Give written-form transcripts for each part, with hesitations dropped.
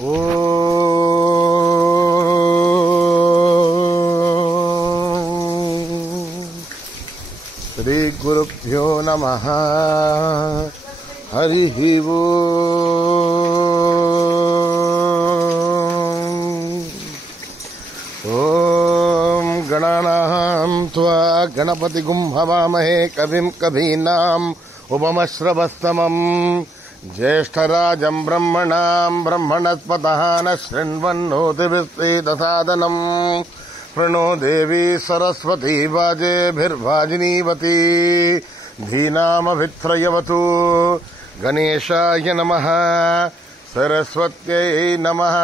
శ్రీ గురుభ్యో నమః. హరి ఓం గణానాం త్వా గణపతిగుం హవామహే కవిం కవీనాం ఉపమశ్రవస్తమం జ్యేష్ఠరాజం బ్రహ్మణాం బ్రహ్మణస్పతః న శృణ్వన్నోతిభిస్సేదసాదనం ప్రణో దేవీ సరస్వతీ వాజేభిర్వాజినీవతి ధీనామభిత్రయవతు. గణేశాయ నమః. సరస్వత్యై నమః.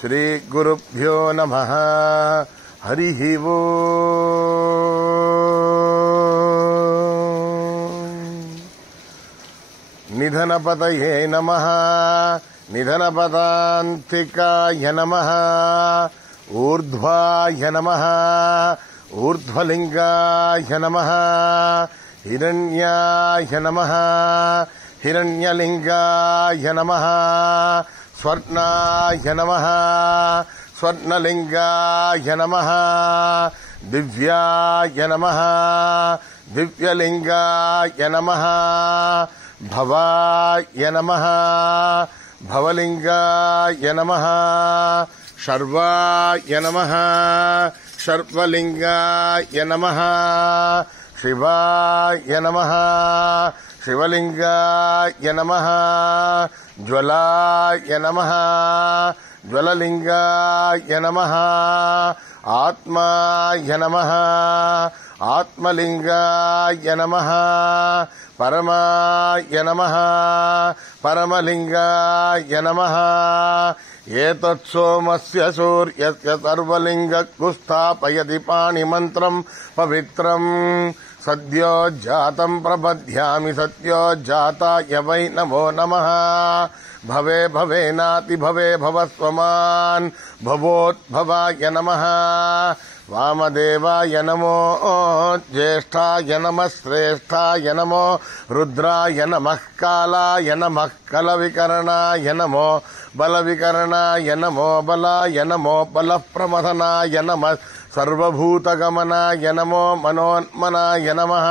శ్రీ గురుభ్యో నమః. హరి నిధనపతయే నమః. నిధనపదాంతికాయ నమః. ఊర్ధ్వాయ నమః. ఊర్ధ్వలింగాయ నమః. హిరణ్యాయ నమః. హిరణ్యలింగాయ నమః. స్వర్ణాయ నమః. స్వర్ణలింగాయ నమః. దివ్యాయ నమః. దివ్యలింగాయ నమః. భవాయ నమః. భవలింగాయ నమః. శర్వాయ నమః. శర్వలింగాయ నమః. శివాయ నమః. శివలింగాయ నమః. జ్వలాయ నమః. జ్వలలింగాయ నమః. ఆత్మాయ నమః. ఆత్మలింగాయ నమః. పరమాయ నమః. పరమలింగాయ నమః. ఏతత్సోమస్య సూర్యస్య సర్వలింగస్థాపయతి పాణిమంత్రం పవిత్రం సద్యోజాతం ప్రపద్యామి సత్యోజాతాయ వై నమో నమః. భవే భవేనాతి భవే భవస్వమాన్ భవోద్భవాయ నమః. వామదేవాయ నమో జ్యేష్ఠాయ నమః. శ్రేష్ఠాయ నమో రుద్రాయ నమః. కాలాయ నమః. కలవికరణాయ నమో బలవికరణాయ నమో బలాయ నమో బలప్రమథనాయ నమః. సర్వభూతగమనాయ నమో మనోన్మనాయ నమః.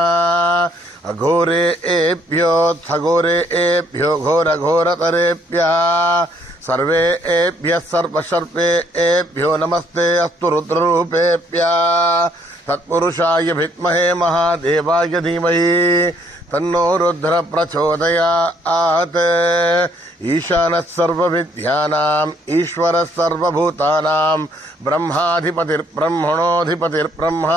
అఘోరేభ్యోత్థఘోరేభ్యో ఘోరఘోరతరేభ్యः సర్వేభ్యः సర్వసర్వేభ్యో నమస్తే అస్తు రుద్రరూపేభ్యः. తత్పురుషాయ విద్మహే మహాదేవాయ ధీమహి తన్నో రుద్ర ప్రచోదయాత్. ఈశానः సర్వవిద్యానాం ఈశ్వరः సర్వభూతానాం బ్రహ్మాధిపతిర్బ్రహ్మణోధిపతిర్బ్రహ్మ.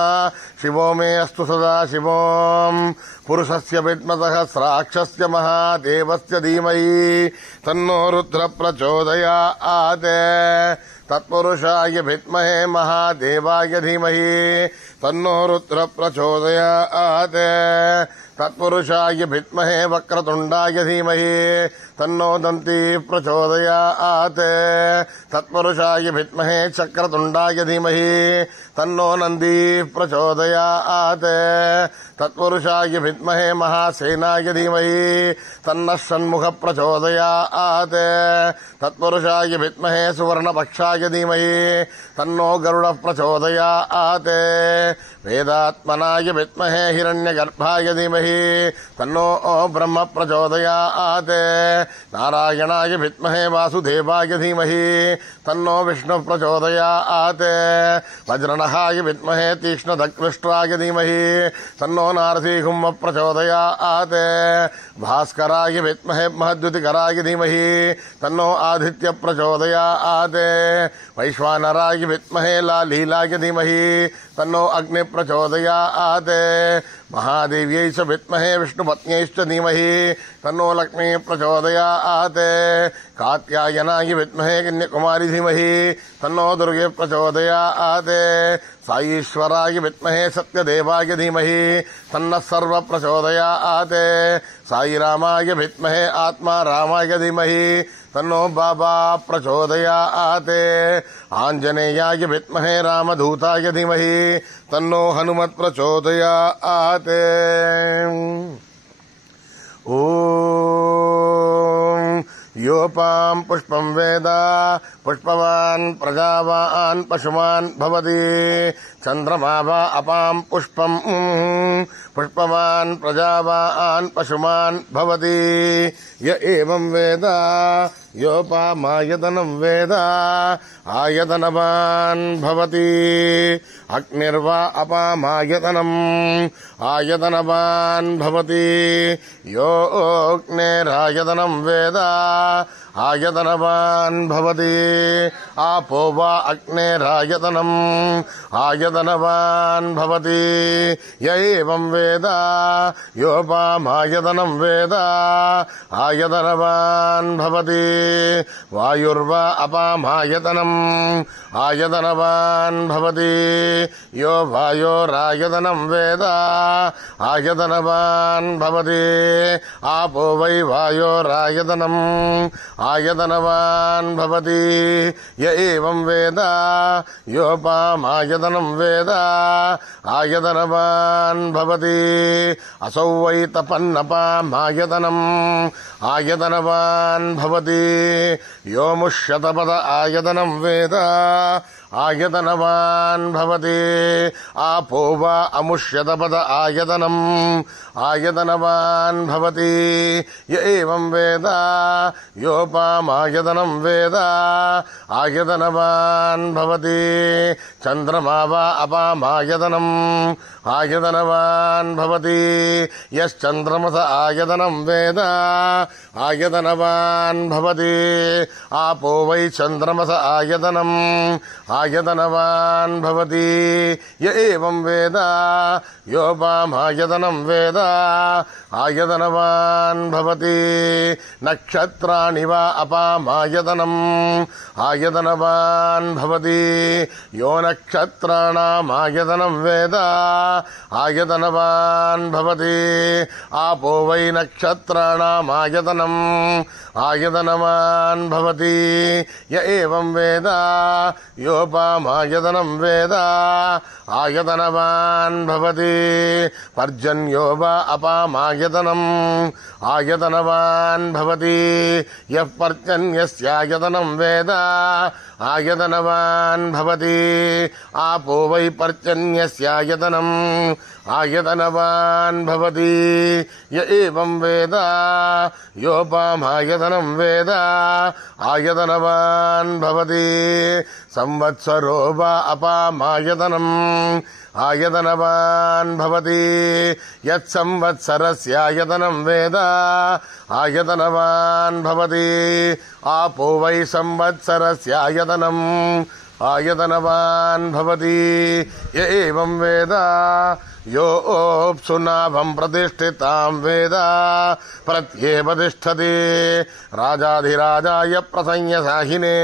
శివో మే అస్తు సదా శివోం. పురుషస్య విద్మతః మహాదేవస్య ధీమహి తన్నో రుద్ర ప్రచోదయాత్. తత్పురుషాయ విద్మహే మహాదేవాయ ధీమహి తన్నో రుద్ర ప్రచోదయాత్. తత్పురుషాయ విద్మహే వక్రతుండాయ ధీమహి తన్నో దంతి ప్రచోదయాత్. తత్పురుషాయ విద్మహే చక్రతుండాయ ధీమహి తన్నో నంది ప్రచోదయాత్. తత్పురుషాయ విద్మహే మహాసేనాయ ధీమహి తన్నః షణ్ముఖ ప్రచోదయాత్. తత్పురుషాయ విద్మహే సువర్ణపక్షాయ ధీమహి తన్నో గరుడ ప్రచోదయాత్. వేదాత్మనాయ విద్మహే హిరణ్యగర్భాయ ధీమహి తన్నో బ్రహ్మ ప్రచోదయాత్. నారాయణాయ విద్మహే వాసుదేవాయ ధీమహి తన్నో విష్ణు ప్రచోదయాత్. వజ్రనహాయ విద్మహే తీక్ష్ణదగ్విష్ట్రాయ ధీమహి తన్నో నారసింహ ప్రచోదయాత్. భాస్కరాయ విద్మహే మహద్యుతికరాయ ధీమహి తన్నో ఆదిత్య ప్రచోదయాత్. వైశ్వానరాయ విద్మహే లాలీలాయ ధీమహి తన్నో అగ్ని ప్రచోదయాత్. మహాదేవ్యై చ విద్మహే విష్ణుపత్న్యైశ్చ ధీమహి తన్నో లక్ష్మీ ప్రచోదయాత్. కాత్యాయనాయ విద్మహే కన్యాకుమారి ధీమహి తన్నో దుర్గే ప్రచోదయాత్. సాయీశ్వరాయ విద్మహే సత్యదేవాయ ధీమహి తన్నః సర్వ ప్రచోదయాత్. సాయిరామాయ విద్మహే ఆత్మారామాయ ధీమహి తన్నో బాబా ప్రచోదయాత్. ఆంజనేయాయ విద్మహే రామదూతాయ ధీమహి తన్నో హనుమత్ ప్రచోదయాత్. ఓం योपां पुष्पं वेद पुष्पवान् प्रजावान् पशुमान् भवति चन्द्रमा वा अपां पुष्पं पुष्पवान् प्रजावान् पशुमान् भवति य एवं वेद योपामायतनं वेद आयतनवान् भवति अग्निर्वा अपामायतनम् आयतनवान् भवति यो अग्निरायतनं वेद आयतनवान् भवति आपो वा अग्निरायतनम् आयतनवान् भवति य एवं वेद योपामायतनं वेद आयतनवान् भवति वायुर्वा अपामायतनम् आयतनवान् भवति यो वायोरायतनं वेद आयतनवान् भवति आपो वै वायोरायतनम् आयतनवान् भवति य एवं वेद योपामायतनं वेद आयतनवान् भवति असौ वै तपन्नपामायतनम् आयतनवान् भवति यो मुष्यतपद आयतनं वेद आयतनवान् भवति आपो वा अमुष्यतपद आयतनम् आयतनवान् भवति य एवं वेद योपामायतनं वेद आयतनवान् भवति चन्द्रमा वा अपामायतनम् आयतनवान् भवति यश्चन्द्रमस आयतनं वेद आयतनवान् भवति आपो वै चन्द्रमस आयतनम् आयतनवान् भवति य एवं वेद योपामायतनं वेद आयतनवान् भवति नक्षत्राणि वा अपामायतनम् आयतनवान् भवति यो नक्षत्राणामायतनं वेद आयतनवान् भवति आपो वै नक्षत्राणामायतनम् आयतनवान् भवति य एवं वेद योपामायतनं वेद आयतनवान् भवति पर्जन्यो वा अपामायतनम् आयतनवान् भवति यः पर्जन्यस्यायतनं वेद आयतनवान् भवति आपो वै पर्जन्यस्यायतनम् आयतनवान् भवति य एवं वेद योपामायतनं वेद आयतनवान् भवति संवत्सरो वा अपामायतनम् आयतनवान् भवति यत्संवत्सरस्यायतनं वेद आयतनवान् भवति आपो वै संवत्सरस्यायतनम् आयतनवान् भवति य एवं वेद योऽप्सुनाभं प्रतिष्ठितां वेद प्रत्येव तिष्ठति राजाधिराजाय प्रसंयसाहिने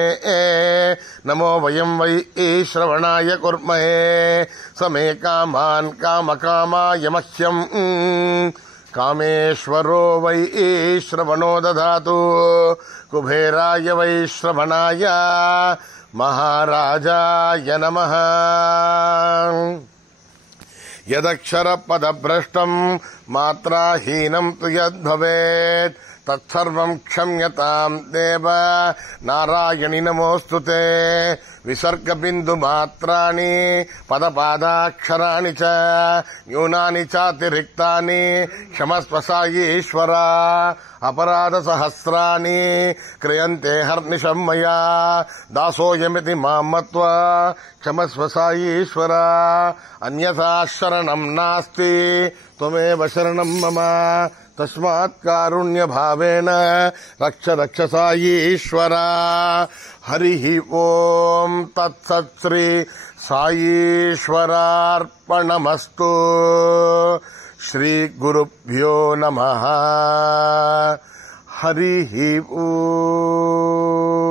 नमो वयं वै श्रवणाय कुर्महे समे कामान् कामकामाय मह्यम् कामेश्वरो वै श्रवणो दधातु कुबेराय वै श्रवणाय महाराजाय नमः यदक्षरपदभ्रष्टं मात्राहीनं तु यद्भवेत् तत्सर्वं क्षम्यतां देव नारायणि नमोऽस्तुते विसर्गबिन्दुमात्राणि पदपादाक्षराणि च न्यूनानि चातिरिक्तानि क्षमस्व साईश्वर अपराधसहस्राणि क्रियन्ते हर्निशं मया दासोऽयमिति मां मत्वा क्षमस्व साईश्वर अन्यथा शरणं नास्ति त्वमेव शरणं मम तस्मात् कारुण्यभावेन रक्ष रक्ष साईश्वर हरिः ओम तत्सत् श्री साईश्वरार्पणमस्तु श्री गुरुभ्यो नमः हरिः ఓం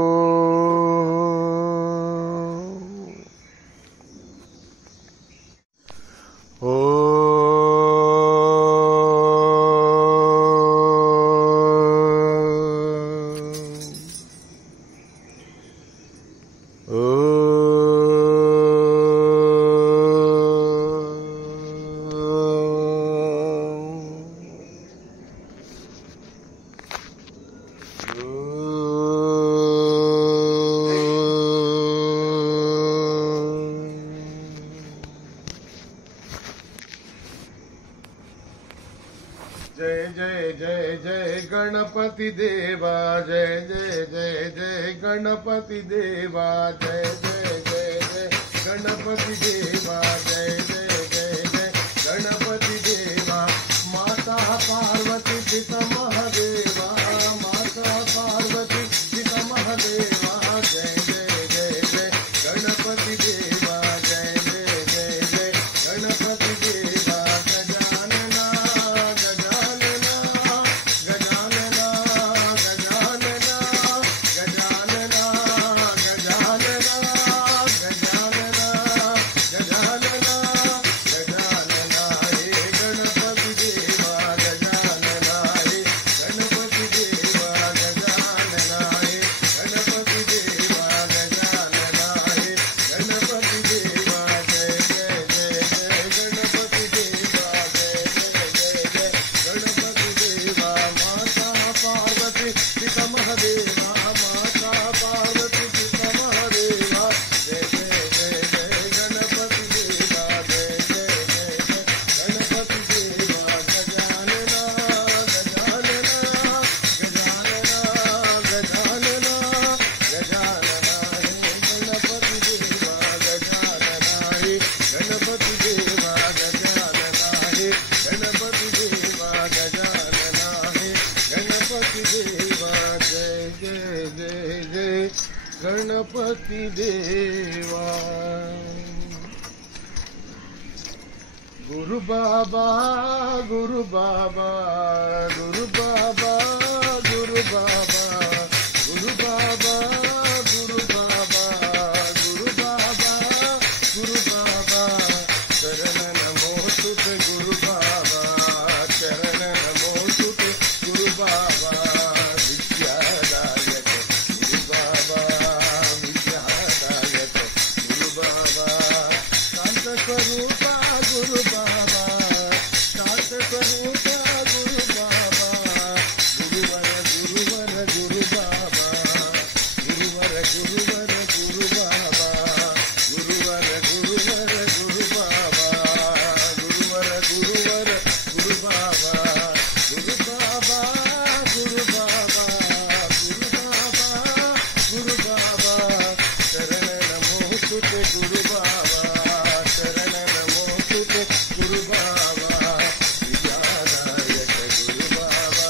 गणपति देवा जय जय जय जय गणपति देवा जय जय जय जय गणपति देवा जय जय जय जय गणपति देवा माता पार्वती पिता महादेवा माता पार्वती पिता महादेवा जय जय जय जय गणपति देवा जय जय जय जय गणपति देवा गजानना गजानना गजानना गजानना गजानना गजानना गजानना गजानना गजानना हे गणपति देवा गजानना हे गणपति देवा गजानना हे गणपति देवा गजानना हे गणपति देवा जय जय जय जय गणपति देवा जय जय जय जय गणपति देवा माता पार्वती पिता महादेवा माता पार्वती पिता महादेवा जय जय जय जय गणपति देवा जय जय जय जय गणपति देवा गजानना गजानना गजानना गजानना गजानना हे गणपति देवा गजानना हे गणपति देवा गजानना हे गणपति देवा गजानना हे गणपति देवा जय जय जय जय गणपति देवा गुरु बाबा गुरु बाबा गुरु बाबा गुरु बाबा गुरु बाबा गुरु बाबा गुरु बाबा गुरु बाबा चरण नमोस्तुते गुरु बाबा चरण नमोस्तुते गुरु बाबा विद्यादायक गुरु बाबा विद्यादायक गुरु बाबा शांत स्वरूपा गुरु बाबा शांत स्वरूपा गुरु बाबा गुरुवर गुरुवर गुरु बाबा गुरुवर गुरुवर गुरु बाबा गुरुवर गुरुवर गुरु बाबा गुरुवर गुरुवर गुरु बाबा गुरु बाबा गुरु बाबा गुरु बाबा गुरु बाबा शरण नमोस्तुते गुरु बाबा शरण नमोस्तुते गुरु बाबा विद्यादायक गुरु बाबा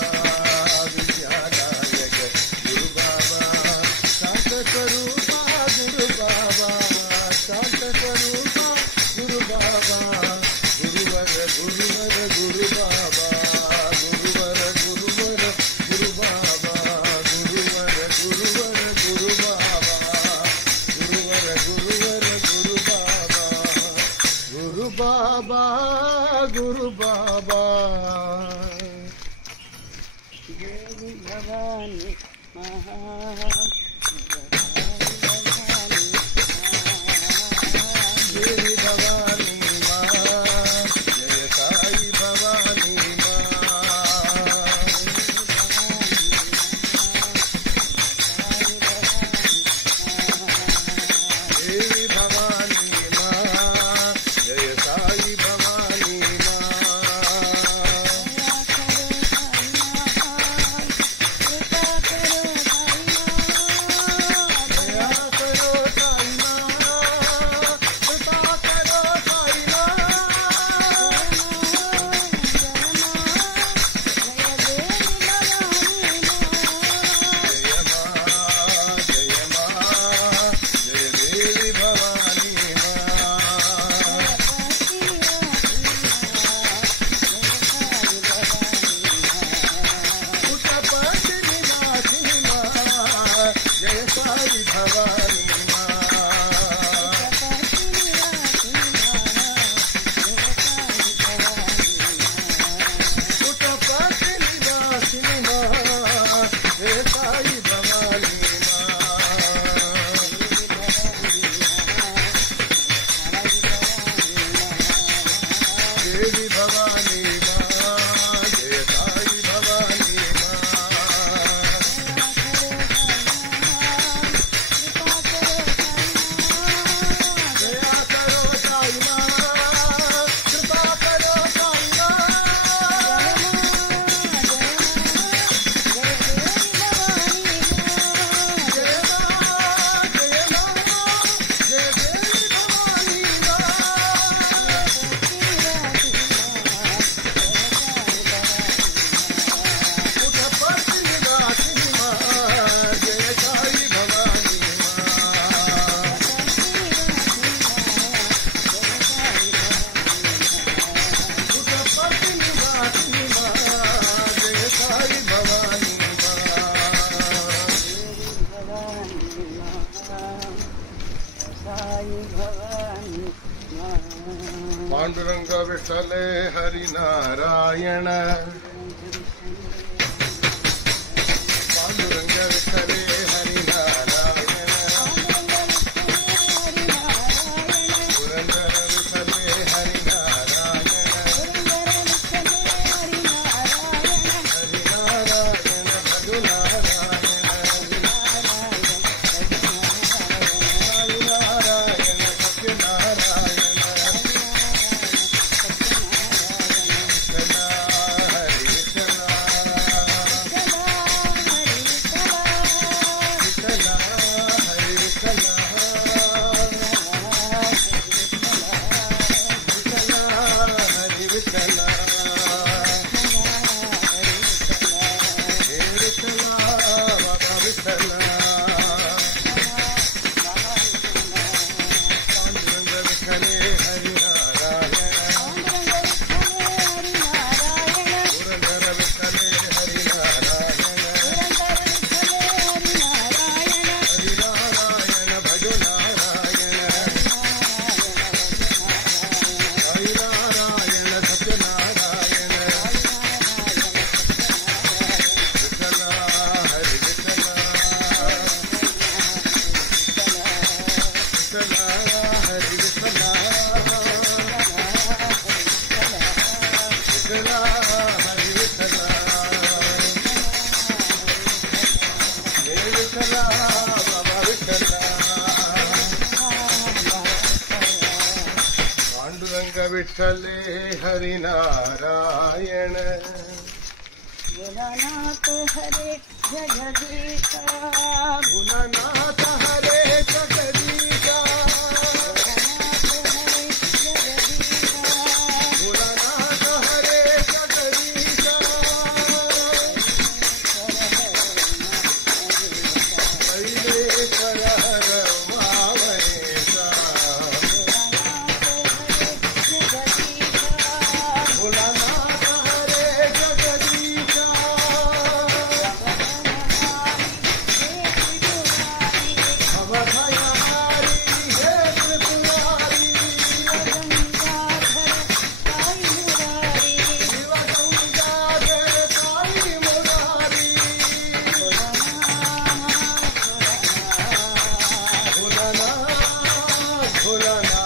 विद्यादायक गुरु बाबा शांत स्वरूपा गुरु बाबा शांत स्वरूपा गुरु बाबा गुरुवर गुरुवर गुरु बाबा गुरुवर गुरुवर गुरु बाबा गुरुवर गुरुवर गुरु बाबा गुरुवर गुरुवर गुरु बाबा गुरु बाबा गुरु बाबा देवी भवानी देवी भवानी माँ जय साई भवानी माँ देवी भवानी माँ जय साई भवानी माँ दया करो साई माँ कृपा करो साई माँ जय माँ जय देवी भवानी माँ पुष्पपति निवासिनी माँ जय साई भवानी माँ पुष्पपति निवासिनी माँ जय साई भवानी माँ देवी भवानी माँ जय साई भवानी माँ साई भवानी पांडुरंग विठले हरि नारायण पांडुरंग विठले हरि नारायण पुरंदर विठले हरि नारायण हरि नारायण भजु नारायण हरि नारायण सत्य नारायण पांडुरंग विठले हरि नारायण भोलानाथ हरे जगदीशा भोलानाथ हरे जगदीशा भोलानाथ हरे जगदीशा कैलेश्वर हर वामनेशा भोलानाथ हरे जगदीशा भवभयहारी हे त्रिपुरारी शिव गंगाधर साई मुरारी भोलानाथ भोलानाथ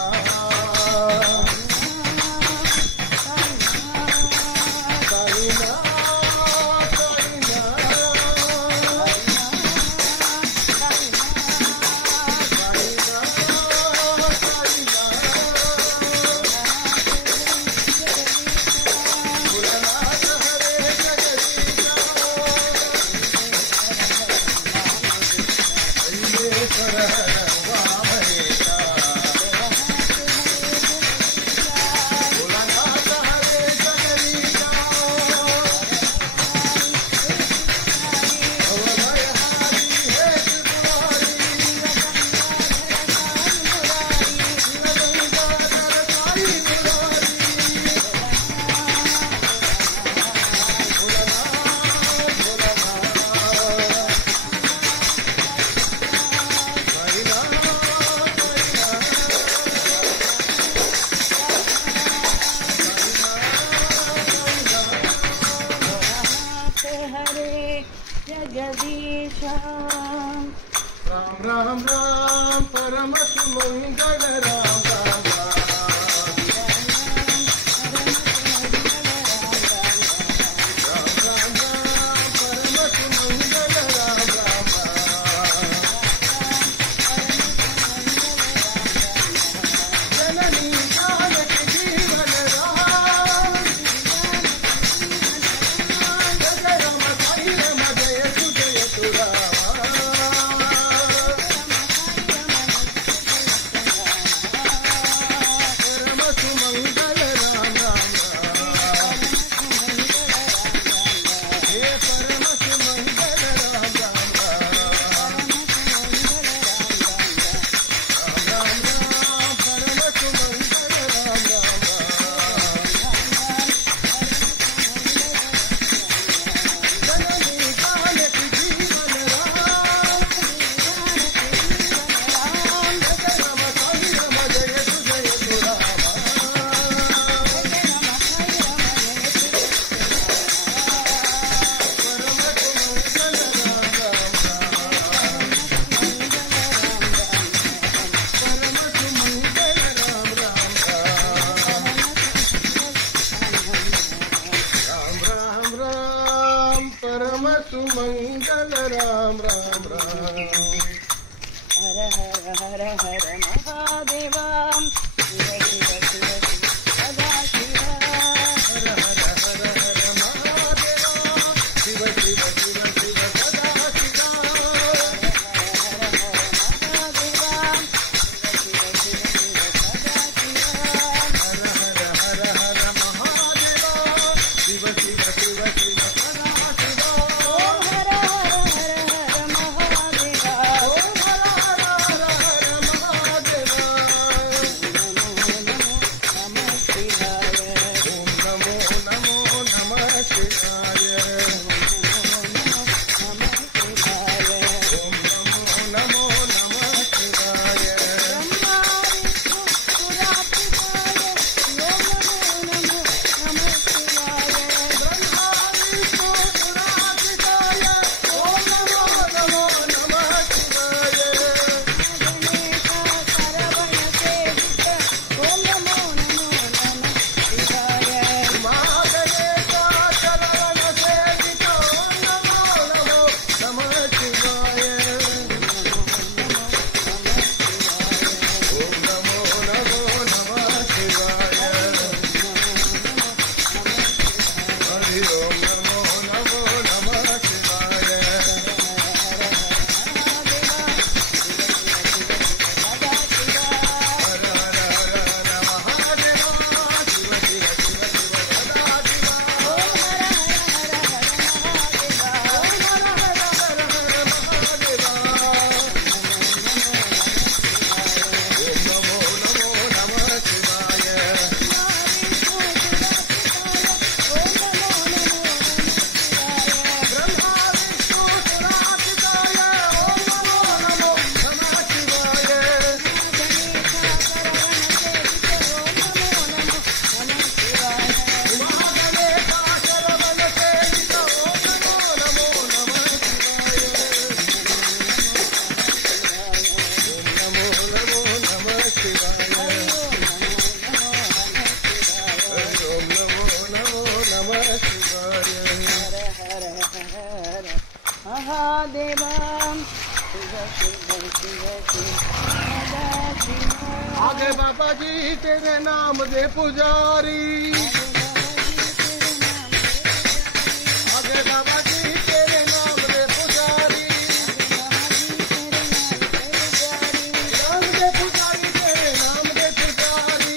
जगदीशा राम राम राम परम सुमंगल राम राम मंगल राम राम राम। हर हर हर हर महादेवा शिव शिव शिव शिव सदा शिव। हर हर हर हर महादेवा शिव शिव शिव शिव सदा शिवा। हर हर हर महादेवा शिव शिव शिव सदा शिव। हर हर हर हर महादेवा शिव शिव शिव शिव सदा शिवा। ओम हर हर हर हर महादेवा। ओम हर हर हर हर महादेवा। नमो नमो नमः शिवाय। ओम नमो नमो नमः शिवाय। ओम नमो नमो नमः शिवाय। ओम नमो नमो नमः शिवाय। ब्रह्मा विष्णु पुरापिताय ओम नमो नमो नमः शिवाय। महागणेशा शरवण सेवित ओम नमो नमो नमः शिवाय। ओम नमो नमो नमः शिवाय। हरि ओम नमो नमो नमः शिवाय। हर हर हर हर महादेवा शिव शिव शिव शिव सदा शिवा। ओम हर हर हर महादेवा। ओम नमो नमो नमः शिवाय। ब्रह्मा विष्णु पुरापिताय ओम नमो नमो नमः शिवाय। महागणेशा शरवण सेवित ओम नमो नमो नमः शिवाय। ओम नमो नमो नमः शिवाय। ओम नमो नमो नमः शिवाय। महादेवा शिव शिव शिव शिव सदा शिव। आगे बाबा जी तेरे नाम दे पुजारी। आगे बाबा जी तेरे नाम दे पुजारी। नाम दे पुजारी तेरे नाम दे पुजारी।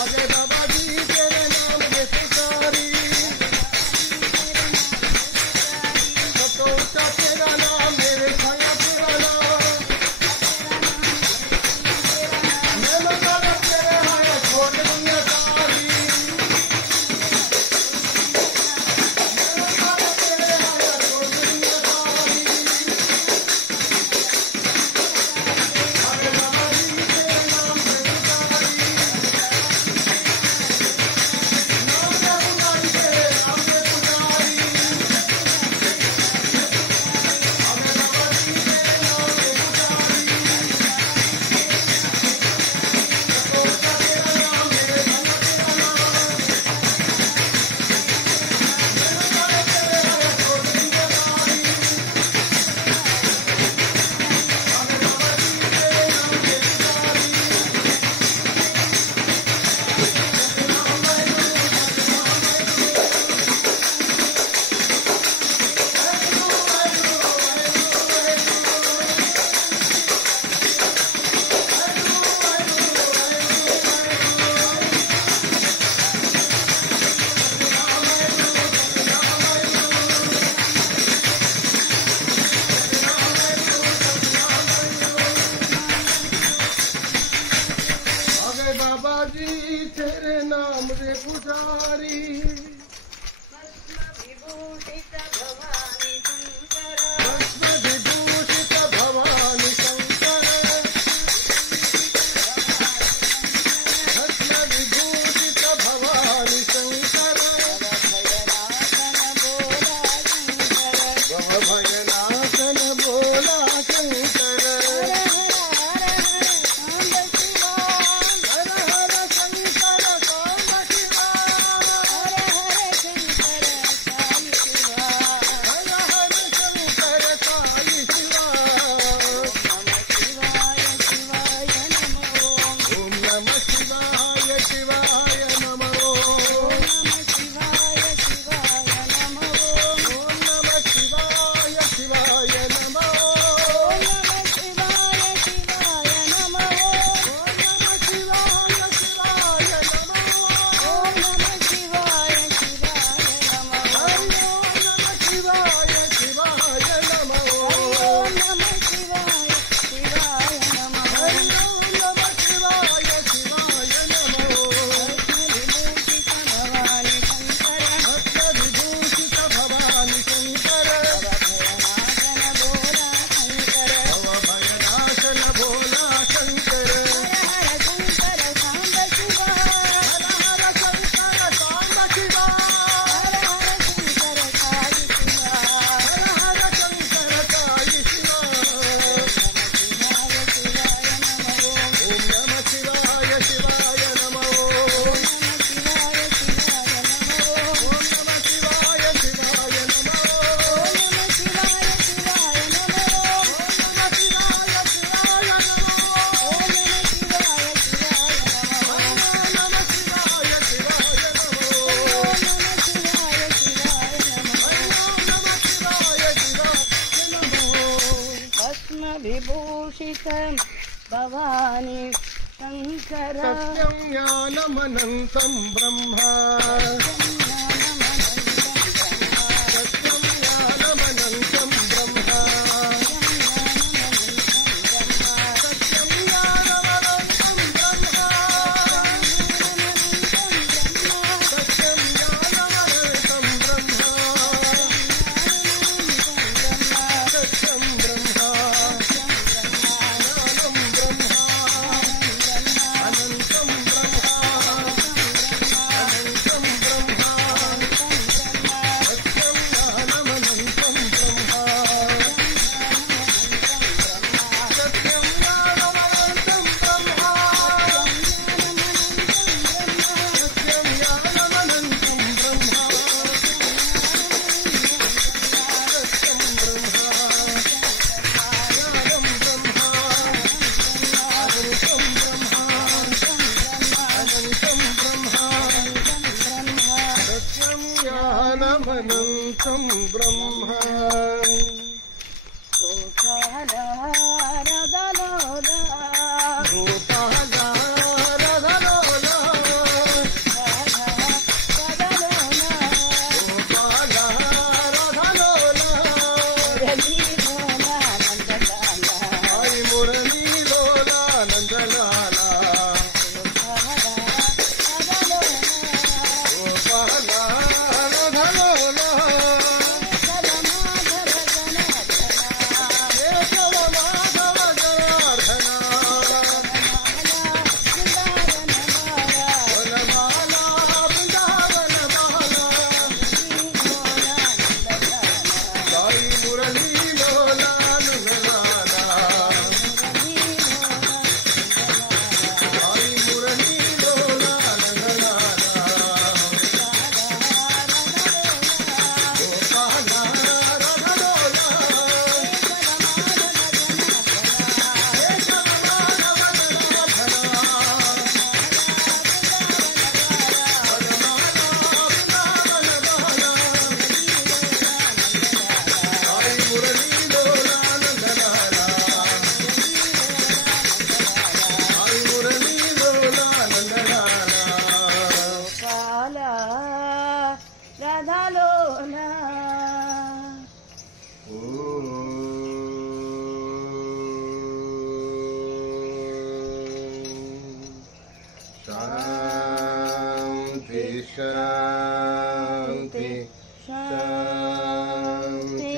आगे बाबा जी तेरे नाम दे पुजारी। सबको ऊंचा तेरा नाम मेरे छाया तेरा नाम। मैं मकान तेरे हाय छोड़ दुनिया सारी। मैं मकान तेरे हाय छोड़ दुनिया सारी। आगे बाबा जी तेरे नाम दे पुजारी। नाम दे पुजारी तेरे नाम दे पुजारी। आगे बाबा जी तेरे नाम दे पुजारी। सबको ऊंचा तेरा नाम मेरे छाया तेरा नाम। मैं मकान तेरे हाय छोड़ दुनिया सारी। आगे बाबा जी तेरे नाम दे पुजारी। आगे बाबा जी तेरे नाम दे पुजारी। विभूषित भवानी शंकर भस्म विभूषित भवानी शंकर। भस्म विभूषित भवानी शंकर। भव भयनाशन भव भयनाशन बोला शंकर। बोला शंकर। हर हर हर हर हर हर शंकर काम शिवा। विभूषित भवानी शंकर सत्यं ज्ञानमनन्तं ब्रह्म अनन्तं ब्रह्म शांति शांति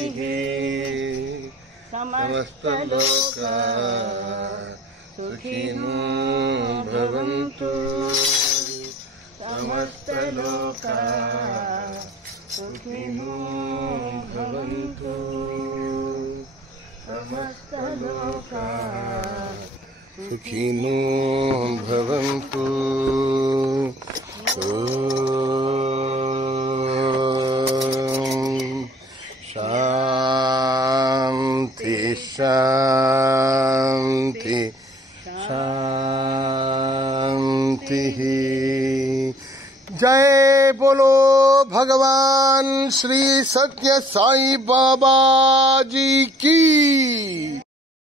समस्त लोका सुखिनो भवन्तु समस्त लोका सुखिनो भवन्तु समस्त लोका सुखिनो भवन्तु शांति शांति शांति। जय बोलो भगवान श्री सत्य साई बाबा जी की।